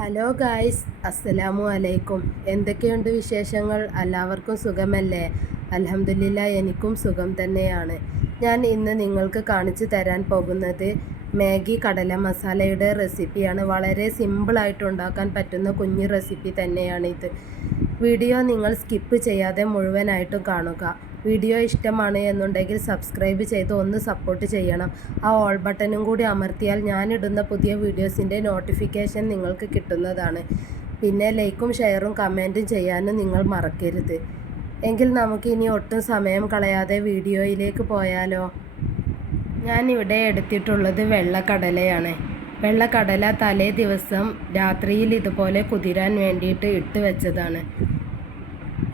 Hello guys, അസ്സലാമു അലൈക്കും. എന്തൊക്കെയുണ്ട് വിശേഷങ്ങൾ? എല്ലാവർക്കും സുഖമല്ലേ? അൽഹംദുലില്ലാഹ്, എനിക്കും സുഖം തന്നെയാണ്. ഞാൻ ഇന്ന് നിങ്ങൾക്ക് കാണിച്ചു തരാൻ പോകുന്നത് മാഗി കടല മസാലയുടെ റെസിപ്പിയാണ്. വളരെ സിമ്പിളായിട്ട് ഉണ്ടാക്കാൻ പറ്റുന്ന കുഞ്ഞു റെസിപ്പി തന്നെയാണിത്. വീഡിയോ നിങ്ങൾ സ്കിപ്പ് ചെയ്യാതെ മുഴുവനായിട്ടും കാണുക. വീഡിയോ ഇഷ്ടമാണ് എന്നുണ്ടെങ്കിൽ സബ്സ്ക്രൈബ് ചെയ്ത് ഒന്ന് സപ്പോർട്ട് ചെയ്യണം. ആ ഓൾ ബട്ടണും കൂടി അമർത്തിയാൽ ഞാനിടുന്ന പുതിയ വീഡിയോസിൻ്റെ നോട്ടിഫിക്കേഷൻ നിങ്ങൾക്ക് കിട്ടുന്നതാണ്. പിന്നെ ലൈക്കും ഷെയറും കമൻറ്റും ചെയ്യാനും നിങ്ങൾ മറക്കരുത്. എങ്കിൽ നമുക്ക് ഇനി ഒട്ടും സമയം കളയാതെ വീഡിയോയിലേക്ക് പോയാലോ? ഞാനിവിടെ എടുത്തിട്ടുള്ളത് വെള്ളക്കടലയാണ്. വെള്ളക്കടല തലേ ദിവസം രാത്രിയിൽ ഇതുപോലെ കുതിരാൻ വേണ്ടിയിട്ട് ഇട്ട് വെച്ചതാണ്.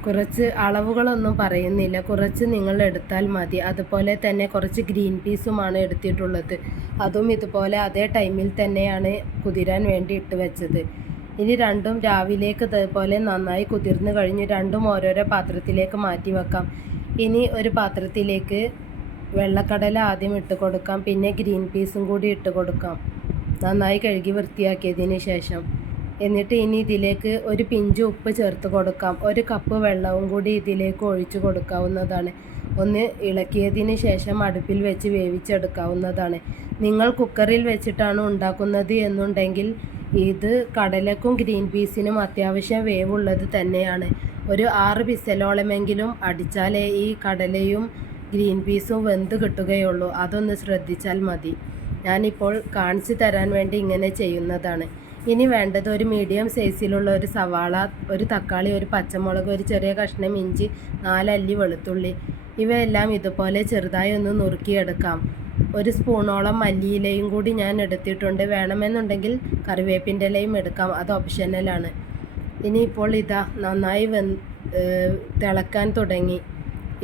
കുറച്ച് അളവുകളൊന്നും പറയുന്നില്ല, കുറച്ച് നിങ്ങൾ എടുത്താൽ മതി. അതുപോലെ തന്നെ കുറച്ച് ഗ്രീൻ പീസുമാണ് എടുത്തിട്ടുള്ളത്. അതും ഇതുപോലെ അതേ ടൈമിൽ തന്നെയാണ് കുതിരാൻ വേണ്ടി ഇട്ട് വെച്ചത്. ഇനി രണ്ടും രാവിലേക്ക് ഇതുപോലെ നന്നായി കുതിർന്ന് കഴിഞ്ഞ് രണ്ടും ഓരോരോ പാത്രത്തിലേക്ക് മാറ്റി വെക്കാം. ഇനി ഒരു പാത്രത്തിലേക്ക് വെള്ളക്കടല ആദ്യം ഇട്ട് കൊടുക്കാം, പിന്നെ ഗ്രീൻ പീസും കൂടി ഇട്ട് കൊടുക്കാം, നന്നായി കഴുകി വൃത്തിയാക്കിയതിന് ശേഷം. എന്നിട്ട് ഇനി ഇതിലേക്ക് ഒരു പിഞ്ച് ഉപ്പ് ചേർത്ത് കൊടുക്കാം. ഒരു കപ്പ് വെള്ളവും കൂടി ഇതിലേക്ക് ഒഴിച്ചു കൊടുക്കാവുന്നതാണ്. ഒന്ന് ഇളക്കിയതിന് ശേഷം അടുപ്പിൽ വെച്ച് വേവിച്ചെടുക്കാവുന്നതാണ്. നിങ്ങൾ കുക്കറിൽ വെച്ചിട്ടാണ് ഉണ്ടാക്കുന്നത് എന്നുണ്ടെങ്കിൽ ഇത് കടലക്കും ഗ്രീൻ പീസിനും അത്യാവശ്യം വേവുള്ളത് തന്നെയാണ്. ഒരു 6 വിസലോളമെങ്കിലും അടിച്ചാലേ ഈ കടലയും ഗ്രീൻ പീസും വെന്ത് കിട്ടുകയുള്ളൂ. അതൊന്ന് ശ്രദ്ധിച്ചാൽ മതി. ഞാനിപ്പോൾ കാണിച്ചു തരാൻ വേണ്ടി ഇങ്ങനെ ചെയ്യുന്നതാണ്. ഇനി വേണ്ടത് ഒരു മീഡിയം സൈസിലുള്ള ഒരു സവാള, ഒരു തക്കാളി, ഒരു പച്ചമുളക്, ഒരു ചെറിയ കഷ്ണം ഇഞ്ചി, 4 അല്ലി വെളുത്തുള്ളി. ഇവയെല്ലാം ഇതുപോലെ ചെറുതായി ഒന്ന് നുറുക്കിയെടുക്കാം. ഒരു സ്പൂണോളം മല്ലിയിലയും കൂടി ഞാൻ എടുത്തിട്ടുണ്ട്. വേണമെന്നുണ്ടെങ്കിൽ കറിവേപ്പിൻ്റെ ഇലയും എടുക്കാം, അത് ഓപ്ഷനലാണ്. ഇനിയിപ്പോൾ ഇതാ നന്നായി തിളക്കാൻ തുടങ്ങി.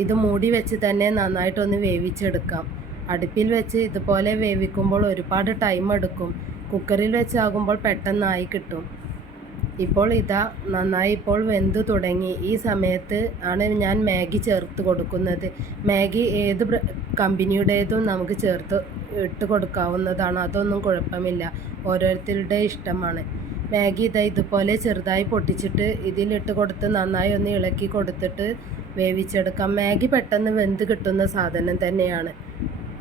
ഇത് മൂടി വെച്ച് തന്നെ നന്നായിട്ടൊന്ന് വേവിച്ചെടുക്കാം. അടുപ്പിൽ വെച്ച് ഇതുപോലെ വേവിക്കുമ്പോൾ ഒരുപാട് ടൈം എടുക്കും. കുക്കറിൽ വെച്ചാകുമ്പോൾ പെട്ടെന്നായി കിട്ടും. ഇപ്പോൾ ഇതാ നന്നായി ഇപ്പോൾ വെന്ത് തുടങ്ങി. ഈ സമയത്ത് ആണ് ഞാൻ മാഗി ചേർത്ത് കൊടുക്കുന്നത്. മാഗി ഏത് കമ്പനിയുടേതും നമുക്ക് ഇട്ട് കൊടുക്കാവുന്നതാണ്, അതൊന്നും കുഴപ്പമില്ല, ഓരോരുത്തരുടെ ഇഷ്ടമാണ്. മാഗി ഇതാ ഇതുപോലെ ചെറുതായി പൊട്ടിച്ചിട്ട് ഇതിലിട്ട് കൊടുത്ത് നന്നായി ഒന്ന് ഇളക്കി കൊടുത്തിട്ട് വേവിച്ചെടുക്കാം. മാഗി പെട്ടെന്ന് വെന്ത് കിട്ടുന്ന സാധനം തന്നെയാണ്.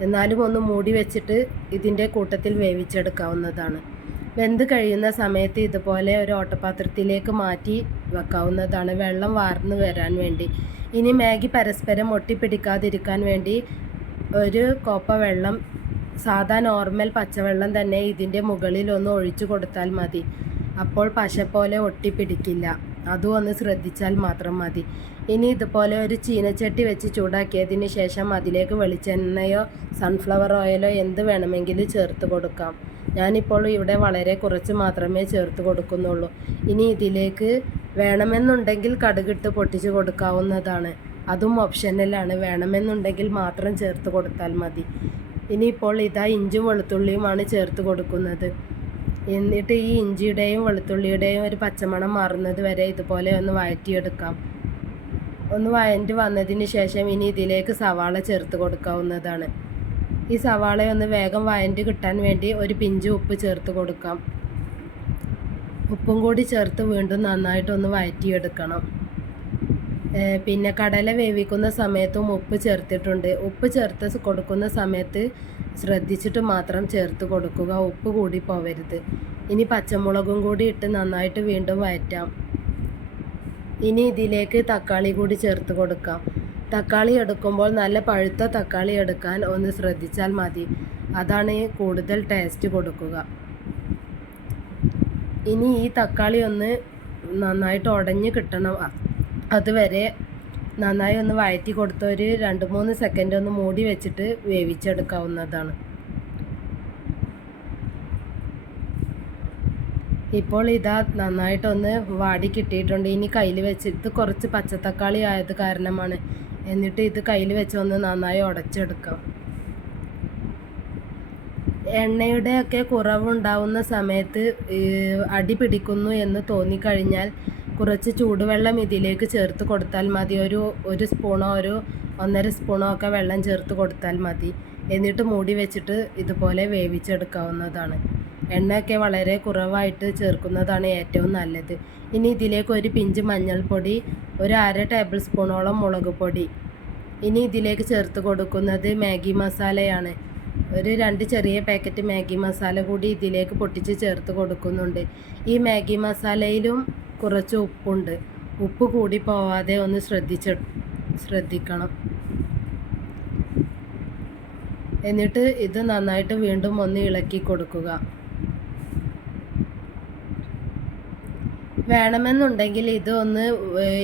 എന്നാലും ഒന്ന് മൂടി വെച്ചിട്ട് ഇതിൻ്റെ കൂട്ടത്തിൽ വേവിച്ചെടുക്കാവുന്നതാണ്. വെന്ത് കഴിയുന്ന സമയത്ത് ഇതുപോലെ ഒരു ഓട്ടപാത്രത്തിലേക്ക് മാറ്റി വെക്കാവുന്നതാണ്, വെള്ളം വാർന്ന് വരാൻ വേണ്ടി. ഇനി മാഗി പരസ്പരം ഒട്ടിപ്പിടിക്കാതിരിക്കാൻ വേണ്ടി ഒരു കോപ്പ വെള്ളം, സാധാ നോർമൽ പച്ചവെള്ളം തന്നെ ഇതിൻ്റെ മുകളിൽ ഒന്ന് ഒഴിച്ചു കൊടുത്താൽ മതി. അപ്പോൾ പശ പോലെ ഒട്ടിപ്പിടിക്കില്ല. അതും ഒന്ന് ശ്രദ്ധിച്ചാൽ മാത്രം മതി. ഇനി ഇതുപോലെ ഒരു ചീനച്ചട്ടി വെച്ച് ചൂടാക്കിയതിന് ശേഷം അതിലേക്ക് വെളിച്ചെണ്ണയോ സൺഫ്ലവർ ഓയിലോ എന്ത് വേണമെങ്കിലും ചേർത്ത് കൊടുക്കാം. ഞാനിപ്പോൾ ഇവിടെ വളരെ കുറച്ച് മാത്രമേ ചേർത്ത് കൊടുക്കുന്നുള്ളൂ. ഇനി ഇതിലേക്ക് വേണമെന്നുണ്ടെങ്കിൽ കടുകിട്ട് പൊട്ടിച്ച് കൊടുക്കാവുന്നതാണ്, അതും ഓപ്ഷനലാണ്. വേണമെന്നുണ്ടെങ്കിൽ മാത്രം ചേർത്ത് കൊടുത്താൽ മതി. ഇനിയിപ്പോൾ ഇതാ ഇഞ്ചും വെളുത്തുള്ളിയുമാണ് ചേർത്ത് കൊടുക്കുന്നത്. എന്നിട്ട് ഈ ഇഞ്ചിയുടെയും വെളുത്തുള്ളിയുടെയും ഒരു പച്ചമണം മാറുന്നത് വരെ ഇതുപോലെ ഒന്ന് വഴറ്റിയെടുക്കാം. ഒന്ന് വഴറ്റി വന്നതിന് ശേഷം ഇനി ഇതിലേക്ക് സവാള ചേർത്ത് കൊടുക്കാവുന്നതാണ്. ഈ സവാള ഒന്ന് വേഗം വഴറ്റി കിട്ടാൻ വേണ്ടി ഒരു പിഞ്ച് ഉപ്പ് ചേർത്ത് കൊടുക്കാം. ഉപ്പും കൂടി ചേർത്ത് വീണ്ടും നന്നായിട്ടൊന്ന് വഴറ്റിയെടുക്കണം. പിന്നെ കടല വേവിക്കുന്ന സമയത്തും ഉപ്പ് ചേർത്തിട്ടുണ്ട്. ഉപ്പ് ചേർത്ത് കൊടുക്കുന്ന സമയത്ത് ശ്രദ്ധിച്ചിട്ട് മാത്രം ചേർത്ത് കൊടുക്കുക, ഉപ്പ് കൂടി പോവരുത്. ഇനി പച്ചമുളകും കൂടി ഇട്ട് നന്നായിട്ട് വീണ്ടും വഴറ്റാം. ഇനി ഇതിലേക്ക് തക്കാളി കൂടി ചേർത്ത് കൊടുക്കാം. തക്കാളി എടുക്കുമ്പോൾ നല്ല പഴുത്ത തക്കാളി എടുക്കാൻ ഒന്ന് ശ്രദ്ധിച്ചാൽ മതി, അതാണ് കൂടുതൽ ടേസ്റ്റ് കൊടുക്കുക. ഇനി ഈ തക്കാളി ഒന്ന് നന്നായിട്ട് ഉടഞ്ഞ് കിട്ടണം, അതുവരെ നന്നായി ഒന്ന് വഴറ്റി കൊടുത്ത് ഒരു 2-3 സെക്കൻഡ് ഒന്ന് മൂടി വെച്ചിട്ട് വേവിച്ചെടുക്കാവുന്നതാണ്. ഇപ്പോൾ ഇതാ നന്നായിട്ടൊന്ന് വാടി കിട്ടിയിട്ടുണ്ട്. ഇനി കയ്യിൽ വെച്ചിട്ട് കുറച്ച് പച്ചത്തക്കാളി ആയത് കാരണമാണ്. എന്നിട്ട് ഇത് കയ്യിൽ വെച്ചൊന്ന് നന്നായി ഉടച്ചെടുക്കാം. എണ്ണയുടെയൊക്കെ കുറവുണ്ടാവുന്ന സമയത്ത് അടി പിടിക്കുന്നു എന്ന് തോന്നിക്കഴിഞ്ഞാൽ കുറച്ച് ചൂടുവെള്ളം ഇതിലേക്ക് ചേർത്ത് കൊടുത്താൽ മതി. ഒരു സ്പൂണോ 1.5 സ്പൂണോ ഒക്കെ വെള്ളം ചേർത്ത് കൊടുത്താൽ മതി. എന്നിട്ട് മൂടി വെച്ചിട്ട് ഇതുപോലെ വേവിച്ചെടുക്കാവുന്നതാണ്. എണ്ണയൊക്കെ വളരെ കുറവായിട്ട് ചേർക്കുന്നതാണ് ഏറ്റവും നല്ലത്. ഇനി ഇതിലേക്ക് ഒരു പിഞ്ച് മഞ്ഞൾപ്പൊടി, ഒരു അര ടേബിൾ സ്പൂണോളം മുളക് പൊടി. ഇനി ഇതിലേക്ക് ചേർത്ത് കൊടുക്കുന്നത് മാഗി മസാലയാണ്. ഒരു 2 ചെറിയ പാക്കറ്റ് മാഗി മസാല കൂടി ഇതിലേക്ക് പൊട്ടിച്ച് ചേർത്ത് കൊടുക്കുന്നുണ്ട്. ഈ മാഗി മസാലയിലും കുറച്ച് ഉപ്പുണ്ട്. ഉപ്പ് കൂടി പോവാതെ ഒന്ന് ശ്രദ്ധിക്കണം. എന്നിട്ട് ഇത് നന്നായിട്ട് വീണ്ടും ഒന്ന് ഇളക്കി കൊടുക്കുക. വേണമെന്നുണ്ടെങ്കിൽ ഇത് ഒന്ന്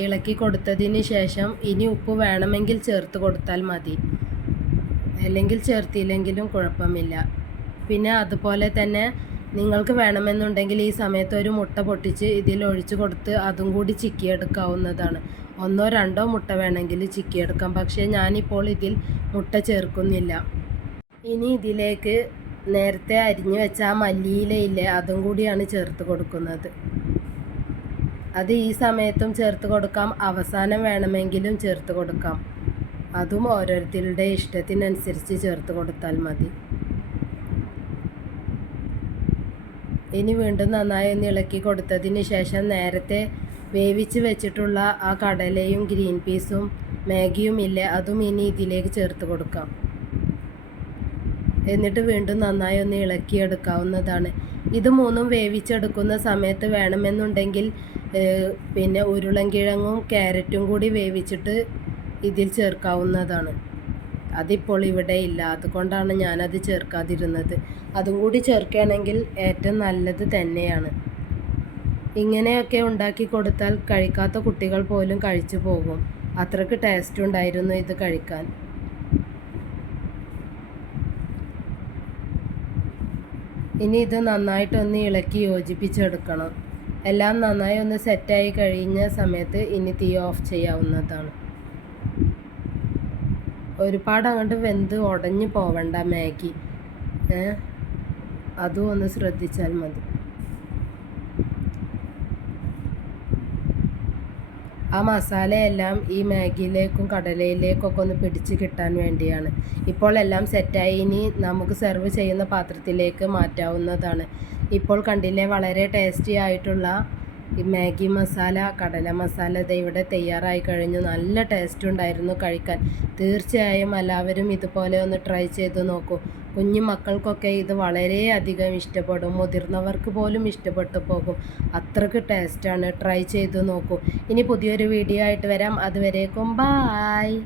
ഇളക്കി കൊടുത്തതിന് ശേഷം ഇനി ഉപ്പ് വേണമെങ്കിൽ ചേർത്ത് കൊടുത്താൽ മതി, അല്ലെങ്കിൽ ചേർത്തില്ലെങ്കിലും കുഴപ്പമില്ല. പിന്നെ അതുപോലെ തന്നെ നിങ്ങൾക്ക് വേണമെന്നുണ്ടെങ്കിൽ ഈ സമയത്ത് ഒരു മുട്ട പൊട്ടിച്ച് ഇതിൽ ഒഴിച്ച് കൊടുത്ത് അതും കൂടി ചിക്കിയെടുക്കാവുന്നതാണ്. 1 2 മുട്ട വേണമെങ്കിൽ ചിക്കിയെടുക്കാം, പക്ഷേ ഞാനിപ്പോൾ ഇതിൽ മുട്ട ചേർക്കുന്നില്ല. ഇനി ഇതിലേക്ക് നേരത്തെ അരിഞ്ഞു വെച്ച ആ മല്ലിയിലയില്ലേ, അതും കൂടിയാണ് ചേർത്ത് കൊടുക്കുന്നത്. അത് ഈ സമയത്തും ചേർത്ത് കൊടുക്കാം, അവസാനം വേണമെങ്കിലും ചേർത്ത് കൊടുക്കാം. അതും ഓരോരുത്തരുടെ ഇഷ്ടത്തിനനുസരിച്ച് ചേർത്ത് കൊടുത്താൽ മതി. ഇനി വീണ്ടും നന്നായി ഒന്ന് ഇളക്കി കൊടുത്തതിന് ശേഷം നേരത്തെ വേവിച്ച് വെച്ചിട്ടുള്ള ആ കടലയും ഗ്രീൻ പീസും മാഗിയും ഇല്ലേ, അതും ഇനി ഇതിലേക്ക് ചേർത്ത് കൊടുക്കാം. എന്നിട്ട് വീണ്ടും നന്നായി ഒന്ന് ഇളക്കിയെടുക്കാവുന്നതാണ്. ഇത് മൂന്നും വേവിച്ചെടുക്കുന്ന സമയത്ത് വേണമെന്നുണ്ടെങ്കിൽ പിന്നെ ഉരുളൻകിഴങ്ങും ക്യാരറ്റും കൂടി വേവിച്ചിട്ട് ഇതിൽ ചേർക്കാവുന്നതാണ്. അതിപ്പോൾ ഇവിടെ ഇല്ല, അതുകൊണ്ടാണ് ഞാനത് ചേർക്കാതിരുന്നത്. അതും കൂടി ചേർക്കുകയാണെങ്കിൽ ഏറ്റവും നല്ലത് തന്നെയാണ്. ഇങ്ങനെയൊക്കെ ഉണ്ടാക്കി കൊടുത്താൽ കഴിക്കാത്ത കുട്ടികൾ പോലും കഴിച്ചു പോകും. അത്രയ്ക്ക് ടേസ്റ്റ് ഉണ്ടായിരുന്നു ഇത് കഴിക്കാൻ. ഇനി ഇത് നന്നായിട്ടൊന്ന് ഇളക്കി യോജിപ്പിച്ചെടുക്കണം. എല്ലാം നന്നായി ഒന്ന് സെറ്റായി കഴിഞ്ഞ സമയത്ത് ഇനി തീ ഓഫ് ചെയ്യാവുന്നതാണ്. ഒരുപാട് അങ്ങോട്ട് വെന്ത് ഉടഞ്ഞു പോവണ്ട മാഗി, അതും ഒന്ന് ശ്രദ്ധിച്ചാൽ മതി. ആ മസാലയെല്ലാം ഈ മാഗിയിലേക്കും കടലയിലേക്കൊക്കെ ഒന്ന് പിടിച്ച് കിട്ടാൻ വേണ്ടിയാണ്. ഇപ്പോൾ എല്ലാം സെറ്റായി. ഇനി നമുക്ക് സെർവ് ചെയ്യുന്ന പാത്രത്തിലേക്ക് മാറ്റാവുന്നതാണ്. ഇപ്പോൾ കണ്ടില്ലേ, വളരെ ടേസ്റ്റി ആയിട്ടുള്ള ഈ മാഗി മസാല, കടല മസാല ദേ ഇവിടെ തയ്യാറായി കഴിഞ്ഞു. നല്ല ടേസ്റ്റ് ഉണ്ടായിരുന്നു കഴിക്കാൻ. തീർച്ചയായും എല്ലാവരും ഇതുപോലെ ഒന്ന് ട്രൈ ചെയ്ത് നോക്കൂ. കുഞ്ഞു മക്കൾക്കൊക്കെ ഇത് വളരെയധികം ഇഷ്ടപ്പെടും. മുതിർന്നവർക്ക് പോലും ഇഷ്ടപ്പെട്ടു പോകും. അത്രയ്ക്ക് ടേസ്റ്റാണ്. ട്രൈ ചെയ്ത് നോക്കൂ. ഇനി പുതിയൊരു വീഡിയോ ആയിട്ട് വരാം. അതുവരേക്കും ബായ്.